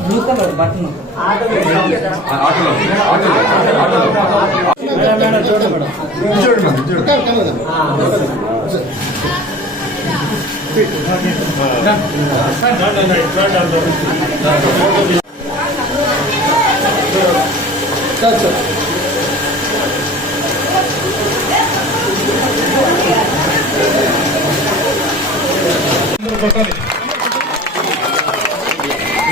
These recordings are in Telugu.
బ్లూ కలర్ బటన్ చూడండి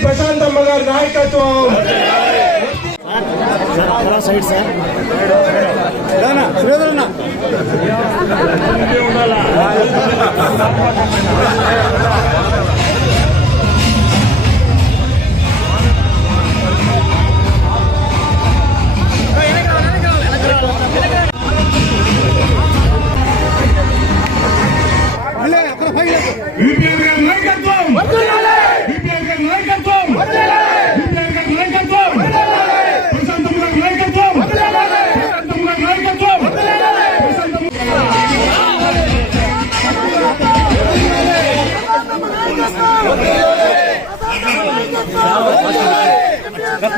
ప్రశాంతమ్మ గారి నాయకత్వం సైడ్ సార్ యూపీఆర్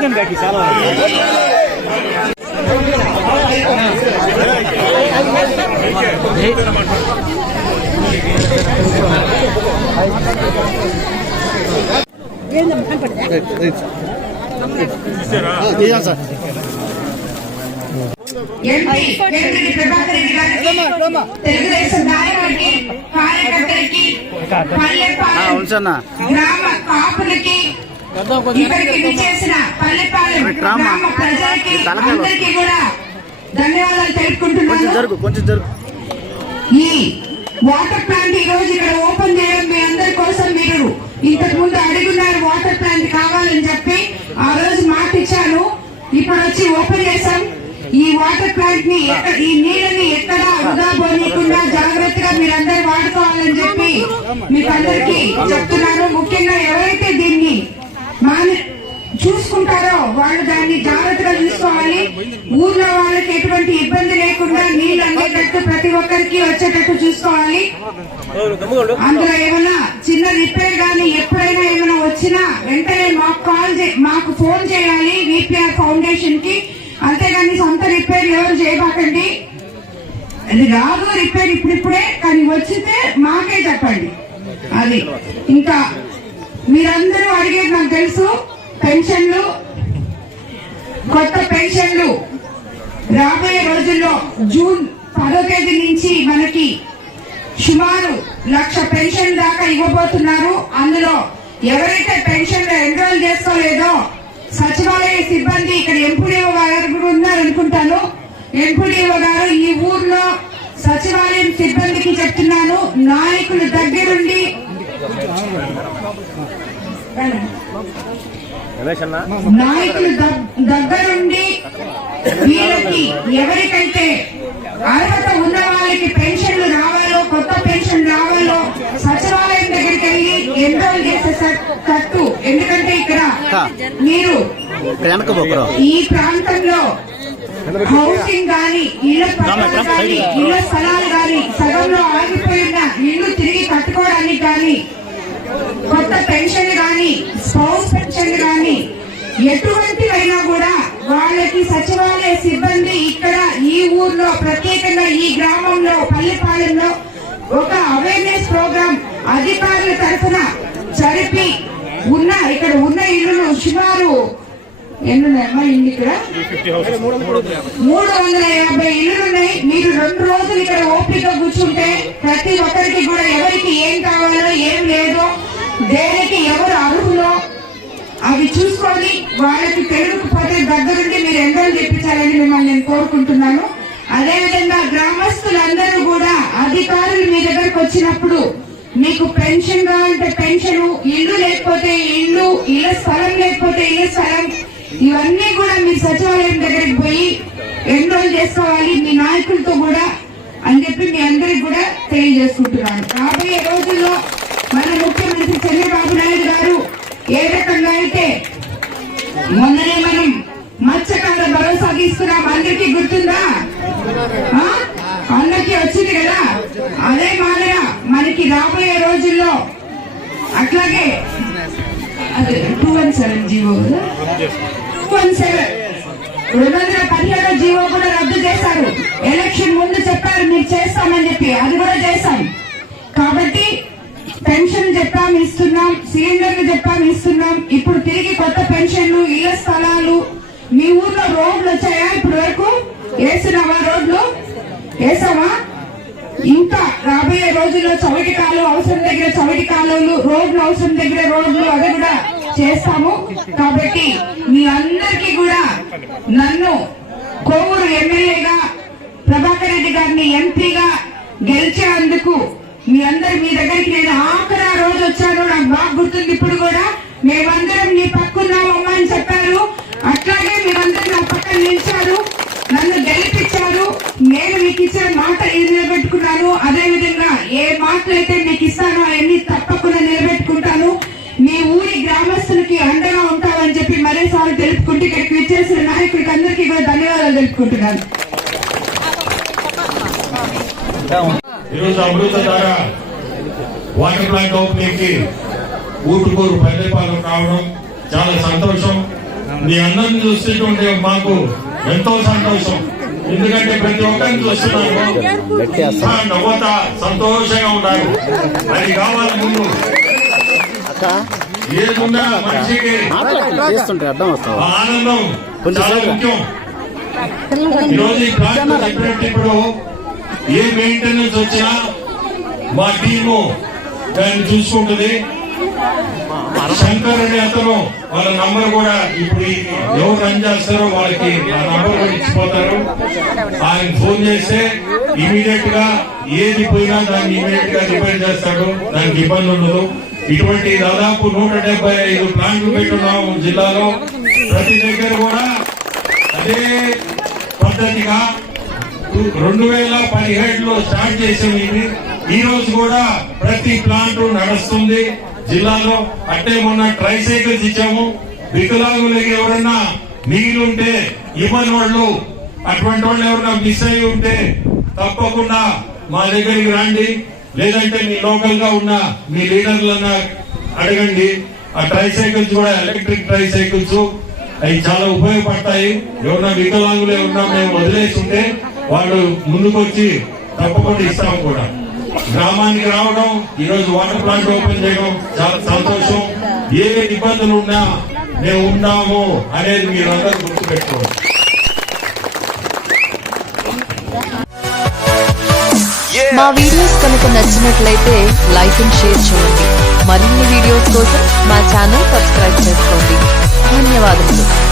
రత్నం కాకి చాలా తెలుగుదేశం కార్యకర్తలకి గ్రామ కాపులకి ఇక్కడికి విచ్చేసిన పల్లెపాలెం గ్రామ ప్రజలకి అందరికీ కూడా ధన్యవాదాలు తెలుపుకుంటున్నాను. కొంచెం జరుగు ఈ వాటర్ ప్లాంట్ ఈ రోజు ఇక్కడ ఓపెన్ చేయడం మీ అందరి కోసం మీరు ఇంతకు ముందు అడుగున్నారు వాటర్ ప్లాంట్ కావాలని చెప్పి. ఆ రోజు మాట ఇచ్చాను. ఇప్పుడు వచ్చి ఓపెన్ చేశాం. ఈ వాటర్ ప్లాంట్ని ఎక్క- ఈ నీళ్ళని ఎక్కడ వృధా పోనీయకుండా జాగ్రత్తగా మీరందరూ వాడుకోవాలని చెప్పి మీకు అందరికీ చెప్తున్నాను. ముఖ్యంగా ఎవరైతే దీన్ని మాని చూసుకుంటారో వాళ్ళు దాన్ని జాగ్రత్తగా చూసుకోవాలి. ఊర్లో వాళ్ళకి ఎటువంటి ఇబ్బంది లేకుండా నీళ్ళు అందేటట్టు ప్రతి ఒక్కరికి వచ్చేటట్టు చూసుకోవాలి. అందులో ఏమైనా చిన్న రిపేర్ కానీ ఎప్పుడైనా ఏమైనా వచ్చినా వెంటనే మాకు కాల్ చే- మాకు ఫోన్ చేయాలి విపిఆర్ ఫౌండేషన్కి. అంతేగాని సొంత రిపేర్ ఎవరు చేయబాకండి. అది రాదు రిపేర్ ఇప్పుడిప్పుడే కానీ వచ్చితే మాకే చెప్పండి. అది. ఇంకా మీరందరూ అడిగేది నాకు తెలుసు. పెన్షన్లు కొత్త పెన్షన్లు. రాబోయే రోజుల్లో జూన్ పదో తేదీ నుంచి మనకి సుమారు లక్ష పెన్షన్ దాకా ఇవ్వబోతున్నారు. అందులో ఎవరైతే పెన్షన్ ఎన్రోల్ చేసుకోలేదో సచివాలయ సిబ్బంది ఇక్కడ ఎంపీడీఓ గారు కూడా ఉన్నారు అనుకుంటాను. ఎంపీడీఓ గారు ఈ ఊర్లో సచివాలయం సిబ్బందికి చెప్తున్నాను. నాయకులు దగ్గరుండి నాయకులు దగ్- దగ్గరుండి వీళ్ళకి ఎవరికైతే అర్హత ఉన్న వాళ్ళకి పెన్షన్లు రావాలో కొత్త పెన్షన్ రావాలో సచివాలయం దగ్గరికి వెళ్ళి ఎన్రోల్ చేసే కట్టు ఎందుకంటే ఇక్కడ మీరు ఈ ప్రాంతంలో హౌసింగ్ గాని ఇళ్ళ పట్టాలు గాని ఇళ్ళ స్థలాలు గాని సగంలో ఆగిపోయిన ఇల్లు తిరిగి కట్టుకోవడానికి గాని కొత్త పెన్షన్ గాని స్పౌస్ పెన్షన్ గాని ఎటువంటివైనా కూడా వాళ్ళకి సచివాలయ సిబ్బంది ఇక్కడ ఈ ఊర్లో ప్రత్యేకంగా ఈ గ్రామంలో పల్లెపాలెంలో ఒక అవేర్నెస్ ప్రోగ్రామ్ అధికారుల తరఫున జరిపి ఉన్న ఇక్కడ ఉన్న ఇల్లులు సుమారు ఎన్నున్నాయమ్మా? ఇల్లు ఇక్కడ? మూడు వందల యాభై ఇల్లులు ఉన్నాయి మీరు రెండు రోజులు ఇక్కడ ఓపిక కూర్చుంటే ప్రతి ఒక్కరికి కూడా ఎవరికి ఏం కావాలో ఏం లేదో దేనికి ఎవరు అర్హులో అవి చూసుకొని వాళ్ళకి తెలియకపోతే దగ్గరుండి మీరు ఎండలు తెప్పించాలని మిమ్మల్ని నేను కోరుకుంటున్నాను. అదేవిధంగా గ్రామస్తులందరూ కూడా అధికారులు మీ దగ్గరకు వచ్చినప్పుడు మీకు పెన్షన్ కావాలంటే పెన్షన్ ఇల్లు లేకపోతే ఇల్లు ఇళ్ళ స్థలం లేకపోతే ఇళ్ళ స్థలం ఇవన్నీ కూడా మీరు సచివాలయం దగ్గరికి పోయి ఎన్రోల్ చేసుకోవాలి. మీ నాయకులతో కూడా అని చెప్పి మీ అందరికి కూడా తెలియజేసుకుంటున్నాను. రాబోయే రోజుల్లో మన ముఖ్యమంత్రి చంద్రబాబు నాయుడు గారు ఏ రకంగా అయితే మొన్ననే మనం మత్స్యకార భరోసా తీసుకున్నాం. అందరికీ గుర్తుందా? అందరికీ వచ్చింది కదా? అదే మాదిర మనకి రాబోయే రోజుల్లో అట్లాగే అదే టూ వన్ సెవెన్ జీవో కదా? వన్ సెవెన్ రెండు వందల పదిహేడో జీవో కూడా రద్దు చేశారు. ఎలక్షన్ ముందు చెప్పారు మీరు చేస్తామని చెప్పి. అది కూడా చేశాం. కాబట్టి పెన్షన్ చెప్పాము ఇస్తున్నాం. సిలిండర్లు చెప్పాము ఇస్తున్నాం. ఇప్పుడు తిరిగి కొత్త పెన్షన్లు ఇళ్ళ స్థలాలు. మీ ఊర్లో రోడ్లు వచ్చాయా ఇప్పుడు వరకు? వేసినావా రోడ్లు? వేసావా? ఇంకా రాబోయే రోజుల్లో చవటి కాలువ అవసరం దగ్గర చవటి కాలువలు రోడ్లు అవసరం దగ్గర రోడ్లు అది కూడా చేస్తాము. కాబట్టి మీ అందరికీ కూడా నన్ను కోవూరు ఎమ్మెల్యేగా ప్రభాకర్ రెడ్డి గారిని ఎంపీగా గెలిచేందుకు మీ అందరు మీ దగ్గరికి నేను ఆఖరా రోజు వచ్చాను. నాకు బాగా గుర్తుంది. ఇప్పుడు కూడా మేమందరం నాయకుడికి అందరికీ కూడా ధన్యవాదాలు తెలుపుకుంటున్నాను. ఈరోజు అమృత ధార వాటర్ ప్లాంట్ ఓపెనింగ్కి ఊటుకూరు పల్లెపాలెం రావడం చాలా సంతోషం. మీ అందరిని చూస్తుంటే మాకు ఎంతో సంతోషం. ఎందుకంటే ప్రతి ఒక్కరిని చూస్తున్నాను నవ్వుతా సంతోషంగా ఉన్నారు అది కావాలి ముందు. ఏదున్నా మనిషికి? ఆనందం. చాలా. ముఖ్యం. ఈరోజు ఈ ప్లాంట్ చెప్పినట్టు ఇప్పుడు ఏ మెయింటెనెన్స్ వచ్చినా మా టీము దాన్ని చూసుకుంటుంది. శంకర్ అనే అతను వాళ్ళ నంబర్ కూడా ఇప్పుడు ఎవరు రన్ చేస్తారో వాళ్ళకి ఆ నంబర్ కూడా ఇచ్చిపోతారు. ఆయన ఫోన్ చేస్తే ఇమీడియట్గా ఏది పోయినా దాన్ని ఇమీడియట్గా రిపేర్ చేస్తాడు. దానికి ఇబ్బంది ఉండదు. ఇటువంటి దాదాపు నూట డెబ్బై ఐదు ప్లాంట్లు పెట్టున్నాం జిల్లాలో. ప్రతి దగ్గర కూడా అదే పద్ధతిగా రెండు వేల పదిహేడులో స్టార్ట్ చేసాం ఇది. ఈ రోజు కూడా ప్రతి ప్లాంట్ నడుస్తుంది. జిల్లాలో అంటే మొన్న ట్రై సైకిల్స్ ఇచ్చాము. వికలాంగులకి ఎవరన్నా నీళ్ళుంటే ఇవ్వని వాళ్ళు అటువంటి వాళ్ళు ఎవరన్నా మిస్ అయి ఉంటే తప్పకుండా మా దగ్గరికి రండి. లేదంటే మీ లోకల్గా ఉన్న మీ లీడర్లన్నా అడగండి. ఆ ట్రైసైకిల్స్ కూడా ఎలక్ట్రిక్ ట్రైసైకిల్స్. అవి చాలా ఉపయోగపడతాయి. ఎవరన్నా వికలాంగులు ఎవరన్నా మేము వదిలేస్తుంటే వాళ్ళు ముందుకొచ్చి తప్పకుండా ఇస్తాం కూడా. గ్రామానికి రావడం ఈ రోజు వాటర్ ప్లాంట్ ఓపెన్ చేయడం చాలా సంతోషం. ఏ ఇబ్బందులు ఉన్నా మేము ఉన్నాము అనేది మీరందరూ గుర్తుపెట్టుకోవాలి. మా వీడియోస్ కనుక నచ్చినట్లయితే లైక్ అండ్ షేర్ చేయండి. మరిన్ని వీడియోస్ కోసం మా ఛానల్ సబ్స్క్రైబ్ చేసుకోండి. мне ладно.